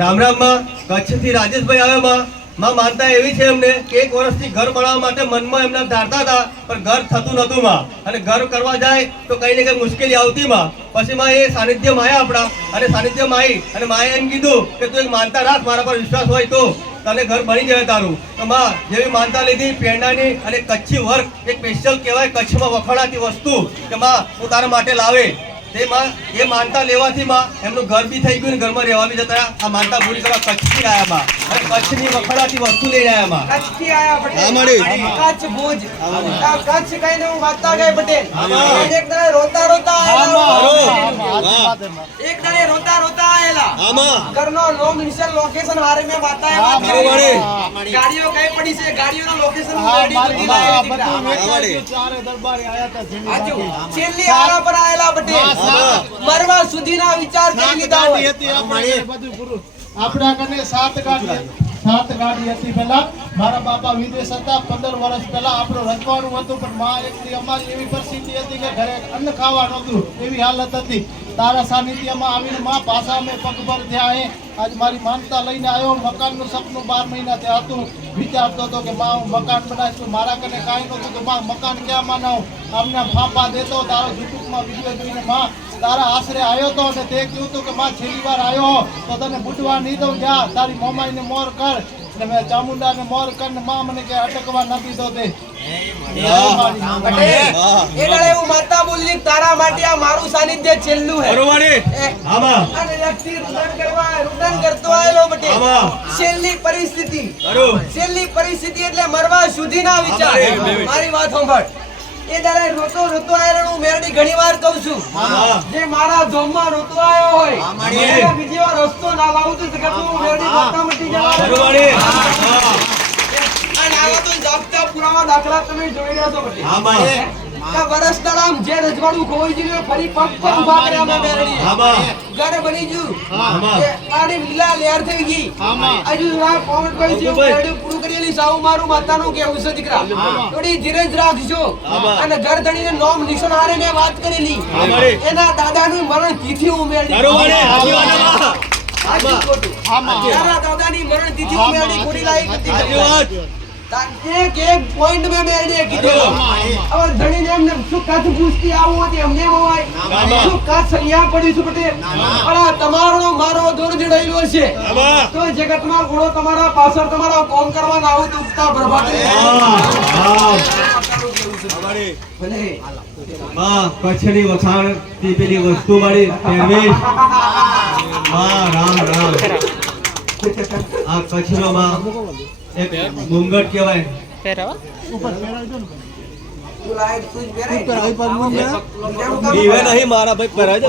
રામ રામમાં કચ્છથી રાજેશભાઈ આવ્યા માં માનતા એવી છે એમને કે એક વર્ષથી ઘર બનાવવા માટે મનમાં એમને ધારતા હતા, પણ ઘર થતું નતું માં. અને ઘર કરવા જાય તો કઈ ને કઈ મુશ્કેલી આવતી માં. પછી માં એ સાનિધ્ય માયા આપણા. અને સાનિધ્યમાં આવી અને માએ એમ કીધું કે તું એક માનતા રાખ, મારા પર વિશ્વાસ હોય તો. તને ઘર બની જાય તારું. તો માં, જેવી માનતા લીધી, પેંડાની અને કચ્છી વર્ક, એક સ્પેશિયલ કહેવાય કચ્છમાં વખણાતી વસ્તુ કે માં હું તારા માટે લાવે. તે માં એ માનતા લેવાથી માં એમનું ઘર બી થઈ ગયું ને ઘરમાં રહેવા બી જતા આ માનતા પૂરી કરવા કચ્છથી આયા માં. અને કચ્છની વખણાતી વસ્તુ લઈને આયા માં. કચ્છથી આયા પટેલ. કચ્છ ભુજ. કચ્છ કઈ ને હું વાંચતા ગઈ પટેલ. એક દાડે રોતા રોતા આયેલા. એક દાડે રોતા રોતા આયેલા. આમાં ઘરનો લોંગ નિશાન લોકેશન હારે મેં. બરોબર. ગાડીઓ કઈ પડી છે? ગાડીઓના લોકેશન હું રેડી કરી લાવ્યો દીકરા. છેલ્લી આરા પર આયેલા પટેલ. મરવા સુધીના વિચાર કરી લીધા હોય. આપણા કને સાત ગાડી સાત ગાડી હતી પેલા મારા બાપા વિદેશ હતા. પંદર વર્ષ પહેલા આપણું રચવાનું હતું પણ માં એકલી અમારી એવી પરિસ્થિતિ હતી કે ઘરે અન્ન ખાવા હતું. એવી હાલત હતી. તારા સાનિધ્યમાં આવીને માં પાછા અમે પગભર થયા એ આજ મારી માનતા લઈને આવ્યો મકાનનું સપનું બાર મહિના થયા હતું. વિચારતો હતો કે માં, હું મકાન બનાવીશ, પણ મારા કને કાંઈ નહોતું કે માં, મકાન ક્યાં માનાવ અમને ફાંફા દેતો, તારો યુટ્યુબમાં વીડિયો જોઈને માં તારા આશરે આવ્યો તો અને તે કહ્યું હતું કે માં છેલ્લી વાર આવ્યો તો તને બુટવા નહીં દઉં. જા, તારી મોમાઈને મોર કર. અને મેં ચામુંડાને મોર કર ને માં મને કે અટકવા ન દીધો તે. પટેલ એ દાડે હું માતા બોલી તારા માટે આ મારું સાનિધ્ય છેલ્લું હે. બરોબર અને વ્યક્તિ રુદન કરવા રુદન કરતો આવેલો આમાં. છેલ્લી પરિસ્થિતિ. બરોબર. છેલ્લી પરિસ્થિતિ એટલે મરવા સુધીના વિચાર. મારી વાત સાંભળ. એ દાડે રોતો રોતો આયેલો હું મેરડી ઘણી વાર કહું છું. જે મારા ધોમમાં રોતો આવ્યો હોય. બીજી વાર રસ્તો ના લાવું તો જગત હું મેરડી માતા મટી જવા દાખલા તમે જોઈ રહ્યા છો આમાં. કે વરસ દાડામ જે રજવાડું ખોઈ ગયું ફરી પગ પર ઊભા કર્યા મેં. આમાં. ઘર બની ગયું આડી લીલા લેર થઈ ગઈ હજુ આ કોમેન્ટ છે ભાઈ. મેરડી પૂરું કરેલી સાવ મારું માતાનું કેવું છે દીકરા થોડી ધીરજ રાખજો અને ઘર ધણીને નોમ નિશાન હારે મેં વાત કરેલી. એના દાદાનું મરણ તિથિ ઉમેરી આમાં. ખોટું? દાદાની મરણ તિથિ ઉમેરી ખોટી લાયક હતી. સાચી એક એક point મેં મેળવીએ કીધું. હવે ધણીને એમને શું કાચ પૂછતી આવું હોય એમને હોય. શું કાચ સળિયા પડ્યું છે પટેલ? પણ આ તમારો મારો દોર જડાયેલો છે તો જગતમાં ઘોડો તમારા પાછળ તમારો કોમ કરવાના આવું તો ઉગતા. ભલે. માં કચ્છની વખાણ પેલી વસ્તુ વાળી પહેરવેશમાં રામ રામ આ કચ્છનો માં એક ઘૂંઘટ કહેવાય તું લાય, તું જ પહેરાય. બીજાનું કામ દીવે નહીં મારા ભાઈ પહેરાય છે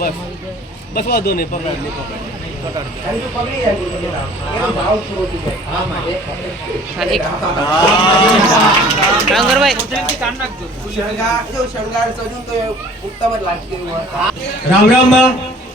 બસ બસ વાંધો નહીં પકડ નહીં પકડ તારી તો પકડી જાય છે જરા. એનો ભાવ પૂરો થઈ જાય. શણગાર- જો શણગાર સજું તો એ ઉત્તમ જ લાગશે એવું હોય. રામ રામ માં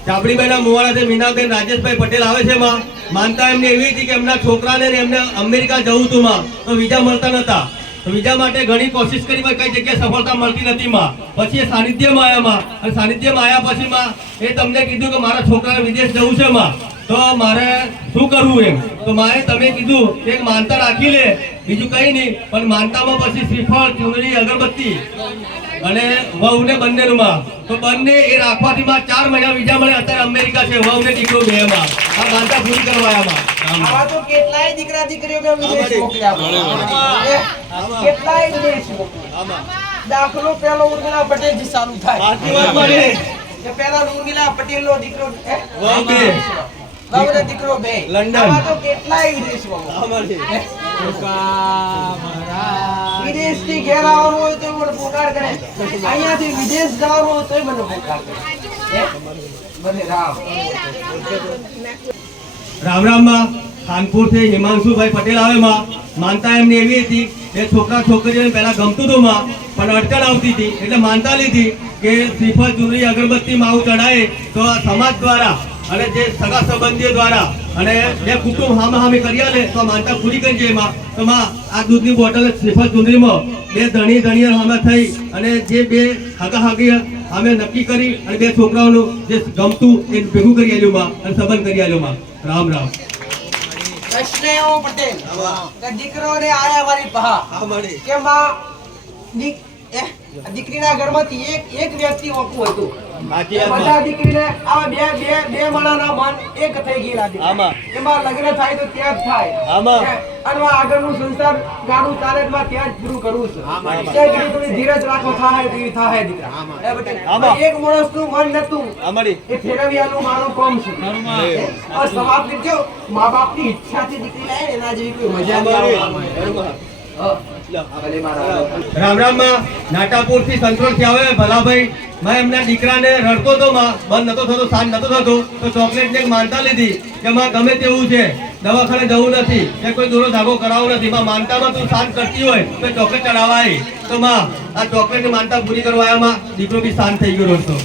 ચાપડીબાઈના છે મીનાબેન રાજેશભાઈ પટેલ આવે છે માં. માનતા એમને એવી હતી કે એમના છોકરાને એમને અમેરિકા જવું હતું માં. તો વિઝા મળતા નતા. વિઝા માટે ઘણી કોશિશ કરી, પણ કઈ જગ્યાએ સફળતા મળતી નથી માં. પછી એ સાનિધ્યમાં આવ્યા માં. અને સાનિધ્યમાં આવ્યા પછી માં એ તમને કીધું કે મારા છોકરાને વિદેશ જવું છે માં. તો મારે શું કરવું એમ? તો મારે તમે કીધું કે માનતા રાખી લે બીજું કઈ નહીં પણ માનતામાં પછી શ્રીફળ ચૂંદડી અગરબત્તી અને વહુ ને બંનેનું તો બંને એ રાખવાથી માં ચાર મહિના બીજા મળે અત્યારે અમેરિકા છે વહુ ને દીકરો બે માં આ માનતા પૂરી કરવાયા માં આવા તો કેટલાય દીકરા દીકરીઓ વિદેશ મોકલ્યા કેટલાય વિદેશ દાખલો પેલો ઉર્મિલા પટેલથી ચાલુ થાય. પેલા ઉર્મિલા પટેલનો દીકરો એ, વહુ બે વહુને દીકરો બે. લંડન. આવા તો કેટલાય વિદેશ મોકલ્યા. આ મારી. વિદેશથી ઘેર આવવાનું હોય તો મને પોકાર કરે. અહીંયાથી વિદેશ જવાનું હોય તો મને પોકાર કરે. મને રામ. રામ રામમાં ખાનપુરથી હિમાંશુભાઈ પટેલ આવે માં માનતા એમની એવી હતી કે છોકરા છોકરીઓને પહેલા ગમતું હતું માં પણ અડચણ આવતી હતી. એટલે માનતા લીધી કે શ્રીફળ જુરી અગરબત્તી માવું ચડાય તો આ સમાજ દ્વારા અને જે સગા સંબંધીઓ દ્વારા અને બે કુટુંબ હામે હામે કરી આલે તો માનતા પૂરી કરી છે એમાં. તો માં આ દૂધની બોટલ શ્રીફળ ચૂંદડીમાં બે ધણી ધણીઓ હામે થઈ અને જે બે હગા હગી અમે નક્કી કરી અને બે છોકરાઓનું જે ગમતું એ ભેગું કરી આલ્યું માં અને સંબંધ કરી આલ્યો માં. રામ રામ. વૈષ્ણવ પટેલ દીકરોને આયા મારી પહા કે માં દીકરીના ઘરમાંથી એક એક વ્યક્તિ ઓકું હતું. બધા દીકરીને આવા બે બે બે માણાના મન એક થઈ ગયેલા છે. એમાં લગ્ન થાય તો ત્યાં જ થાય. આમાં. અને આગળનું સંસાર ગાડું ચાલે માં ત્યાં જ પૂરું કરવું છે. ત્યાં થોડી ધીરજ રાખો થાય તેવી થાય દીકરા. એ બેટા, આમાં. મન નતું. એ ફેરવ્યાનું મારું કોમ છે. સમાપ્ત જો મા બાપની ઈચ્છાથી દીકરી લાવે એના જેવી કોઈ મજા નહીં રામ રામમાં. નાટાપુરથી સંતોષથી આવે ભલાભાઈ. મેં એમના દીકરાને રડતો તો માં બંધ નતો થતો શાંત નતો થતો, તો ચોકલેટ ને માનતા લીધી કે માં, ગમે તેવું છે. દવાખાને જવું નથી, કે કોઈ દૂરો ધાગો કરાવવો નથી. માં, માનતામાં તું શાંત કરતી હોય, તો ચોકલેટ ચડાવાય તો માં, આ ચોકલેટની માનતા પૂરી કરવા માં. દીકરો બી શાંત થઈ ગયો હતો.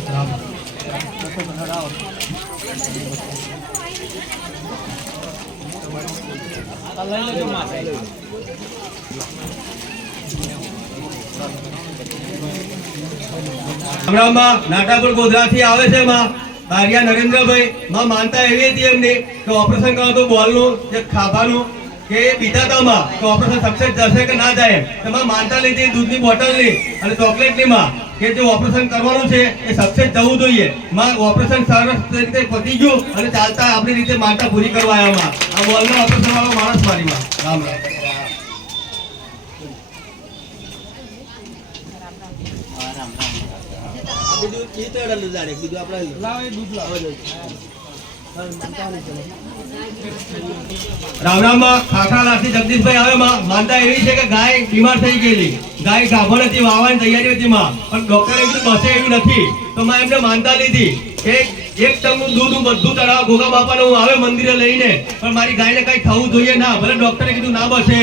હમણાંમાં નાટાપુર ગોધરાથી આવે છે માં. બારિયા નરેન્દ્રભાઈ. માં માનતા એવી હતી એમને કે ઓપરેશન કરો તો બોલનું કે ખાવાનું કે બીતા હતા માં, કે ઓપરેશન સક્સેસ જશે કે ના જાય એમાં. માનતા લીધી દૂધની બોટલની અને ચોકલેટની માં, કે જે ઓપરેશન કરવાનું છે એ સક્સેસ જવું જોઈએ. માં ઓપરેશન સરસ રીતે પતી ગયું અને ચાલતા આપણી રીતે માનતા પૂરી કરવા આવ્યા માં. આ બોલનો ઓપરેશન વાળો માણસ મારી માં રામ રામ રામ રામમાં ખાખરા લાઠી જગદીશભાઈ આવે માં માનતા એવી છે કે ગાય બીમાર થઈ ગયેલી. ગાય ગાભણ હતી વાવવાની તૈયારી હતી માં. પણ ડોક્ટરે કીધું બસે એવી નથી. તો માં એમને માનતા લીધી એક એક ટંકનું દૂધ હું બધું ચડાવ ગોગા બાપાને હું આવે મંદિરે લઈને. પણ મારી ગાયને કઈ થવું જોઈએ ના. ભલે ડોક્ટરે કીધું ના બસે.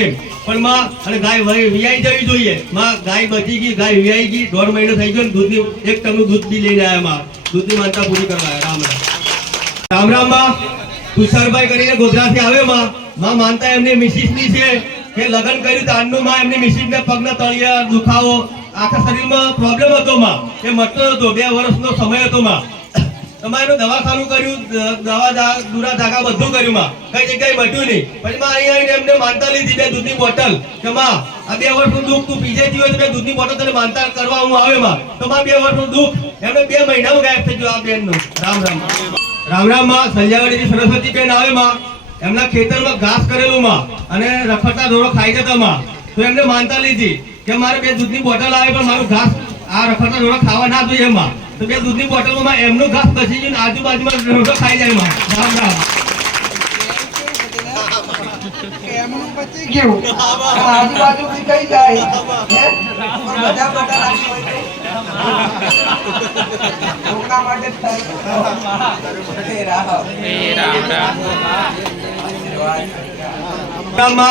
પણ માં અને ગાય વિયાઈ જવી જોઈએ. માં ગાય બચી ગઈ, ગાય વિયાઈ ગઈ, દોઢ મહિનો થઈ ગયો ને દૂધની એક ટંકનું દૂધ બી લઈને આવ્યા માં. દૂધની માનતા પૂરી કરવા રામ રામ. રામ રામમાં. તુષારભાઈ કરીને ગોધરાથી આવે માં. માં માનતા એમની મિસિસની છે કે લગ્ન કર્યું તારનું માં એમની મિસિસ ને પગના તળિયા દુખાવો. આખા શરીરમાં પ્રોબ્લેમ હતો માં. એ મટતો હતો. બે વર્ષનો સમય હતો માં. તમારે દવાખાનું કર્યું દવા દુરા ધાગા બધું કર્યું માં. કઈ જગ્યાએ બટ્યું નહીં. પછી માં અહીંયા આવીને એમને માનતા લીધી બે દૂધની બોટલ. કે માં, આ બે વર્ષનું દુઃખ તું પીજે હોય તો બે દૂધની બોટલ તને માનતા કરવા હું આવે માં. તો માં, બે વર્ષનું દુઃખ. એમને બે મહિનામાં ગાયબ થઈ ગયું આ બેનનું. રામ રામ. રામ રામમાં. સંજયવાડીથી સરસ્વતી બેન આવે માં. એમના ખેતરમાં ઘાસ કરેલું માં. અને રખડતા ઢોરો ખાઈ જતા માં. તો એમને માનતા લીધી કે મારે બે દૂધની બોટલ આવે પણ મારું ઘાસ આ રખડતા ઢોરો ખાવા ના જોઈએ એમાં તો બે દૂધની બોટલમાં એમનું ઘાસ પછી ગયું આજુબાજુમાં ઢોરો ખાઈ જાય માં રામ રામ. એમનું બચી ગયું આજુબાજુ કઈ જાય? બધા બધા રાખી હોય માટે જ રામ. બોટલ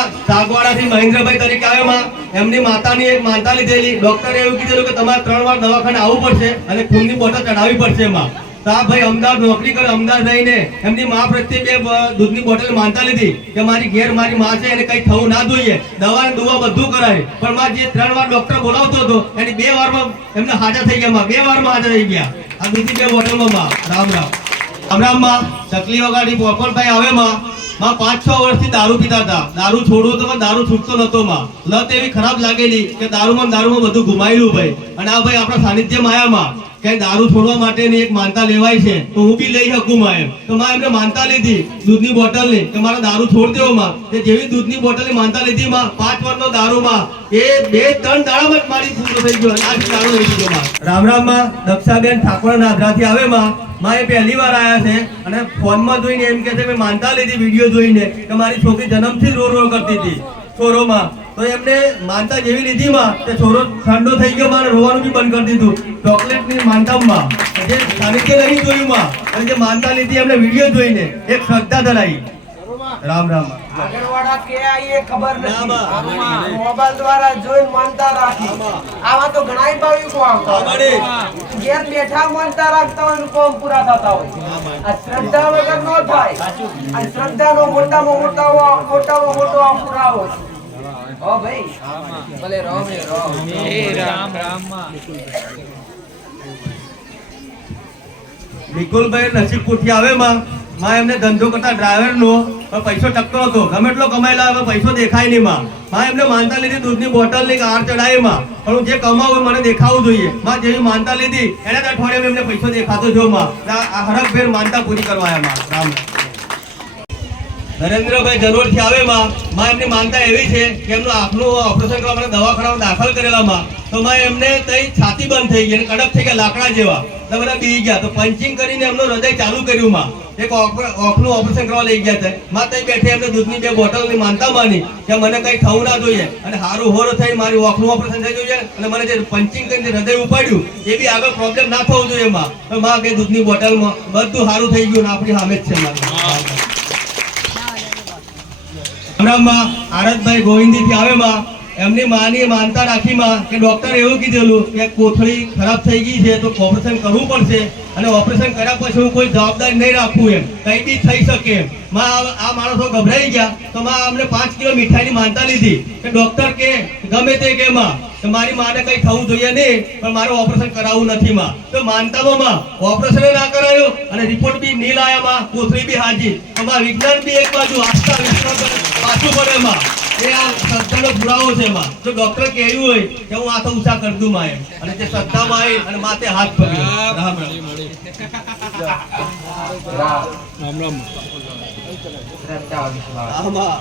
નોકરી કરે, અમદાવાદ બોટલ માનતા લીધી કે મારી ઘેર મારી માં છે, એને કઈ થવું ના જોઈએ. દવા દુવા બધું કરાય. પણ માં જે ત્રણ વાર ડોક્ટર બોલાવતો હતો, એની બે વારમાં એમને હાજર થઈ ગયા બે વારમાં હાજર થઈ ગયા. આ દૂધની બે બોટલમાં માં. રામ રામ. રામ રામમાં. ચકલી વગાડી પોપટભાઈ આવે માં. માં પાંચ છ વર્ષથી દારૂ પીતા હતા. દારૂ છોડવો તો પણ દારૂ છૂટતો નતો માં. લત એવી ખરાબ લાગેલી કે દારૂમાં દારૂમાં બધું ગુમાયેલું ભાઈ. અને આ ભાઈ આપણા સાનિધ્ય આયા માં કે દારૂ છોડવા માટેની એક માનતા લેવાય છે, તો હું બી લઈ શકું માં તો માં એમને માનતા લીધી દૂધની બોટલની, કે મારે દારૂ છોડ દેવો માં. તે જેવી દૂધની બોટલની માનતા લીધી માં, પાંચ વર્ષનો દારૂ માં, એ બે ત્રણ દાડામાં જ મારી પૂરો થઈ ગયો અને દારૂ થઈ ગયો માં રામ રામમાં, દક્ષાબેન ઠાકોર નાધરાથી આવે માં. માં એ પહેલી વાર આયા છે અને ફોનમાં જોઈને એમ કે છે, મેં માનતા લીધી, વીડિયો જોઈને, કે મારી છોકરી જન્મથી રો રો કરતી હતી. છોરોમાં તો એમને માનતા જેવી લીધીમાં તે છોરો ઠંડો થઈ ગયો મારે રોવાનું બી બંધ કરી દીધું. ચોકલેટની માનતામાં જે સાનિધ્ય નહીં જોયું માં અને જે માનતા લીધી એમને વીડિયો જોઈને એક શ્રદ્ધા ધરાવી રામ રામ. આગળવાળા કે આ એ ખબર નથી મોબાઈલ દ્વારા જોઈને માનતા રાખી. આવા તો ઘણાય ભાવિકો આવતા ઘેર બેઠા માનતા રાખતા હોય કોમ પૂરા થતા હોય. આ શ્રદ્ધા વગર નો થાય. આ શ્રદ્ધાનો મોટામાં મોટા મોટામાં મોટો છે હો ભાઈ. ભલે રહો મે રહો. નિકુલભાઈ નસીબ પૂઠી આવે માં? માં એમને ધંધો કરતા ડ્રાઈવર નો પૈસો ટકતો હતો ગમે એટલો કમાયેલા હવે પૈસો દેખાય નહીં માં. માં એમને માનતા લીધી દૂધની બોટલની કાર ચડાવી માં. પણ હું જે કમાવું મને દેખાવું જોઈએ. માં જેવી માનતા લીધી એના જ અઠવાડિયામાં એમને પૈસો દેખાતો જો માં. આ આ માનતા પૂરી કરવા આવ્યા માં. રામ. નરેન્દ્રભાઈ જરૂરથી આવે માં. એમની માનતા એવી છે કે એમનું આંખનું ઓપરેશન કરવા માટે દવાખાનામાં દાખલ કરેલામાં તો માં એમને તઈ છાતી બંધ થઈ ગઈ કડક થઈ ગયા લાકડા જેવા. તો બધા બી ગયા. તો પંચિંગ કરીને એમનું હૃદય ચાલુ કર્યું માં. એક ઓપ- ઓપરેશન કરવા લઈ ગયા છે. માં તઈ બેઠે એમને દૂધની બે બોટલની માનતા માની કે મને કઈ થવું ના જોઈએ. અને હારું હોરો થઈ મારી ઓખનું ઓપરેશન થઈ જોઈએ અને મને જે પંચિંગ કરીને હૃદય ઉપાડ્યું, એ બી આગળ પ્રોબ્લેમ ના થવું જોઈએ માં. તો માં કે દૂધની બોટલમાં બધું સારું થઈ ગયું ને આપણી સામે જ છે મારું હમણાંમાં આરતભાઈ ગોવિંદીથી આવે માં એમની માની માનતા રાખી માં કે ડોક્ટર એવું કીધેલું કે કોથળી ખરાબ થઈ ગઈ છે તો ઓપરેશન કરવું પડશે અને ઓપરેશન કર્યા પછી હું કોઈ જવાબદારી નહીં રાખું એમ. કઈ બી થઈ શકે એમ. માં આ- માણસો ગભરાઈ ગયા, તો માં અમને પાંચ કિલો મીઠાઈની માનતા લીધી કે ડોક્ટર કે, ગમે તે કે માં, કે મારી માને કઈ થવું જોઈએ નહીં, પણ મારું ઓપરેશન કરાવવું નથી માં. તો માનતામાં માં, ઓપરેશન ના કરાયું અને રિપોર્ટ બી નહીં લાયા માં, કોથળી બી હાજી. માં વિજ્ઞાન બી એક બાજુ, આસ્થા વિશ્વાસ પાછું પડે એમાં. એ આ શ્રદ્ધાનો પુરાવો છે એમાં. જો ડોક્ટર કહેવું હોય કે હું હાથ ઊંચા કરી દઉં માં એમ અને તે શ્રદ્ધામાં આવી અને માથે હાથ પકડ્યો. રામ રામ. રામ રામ. આમાં.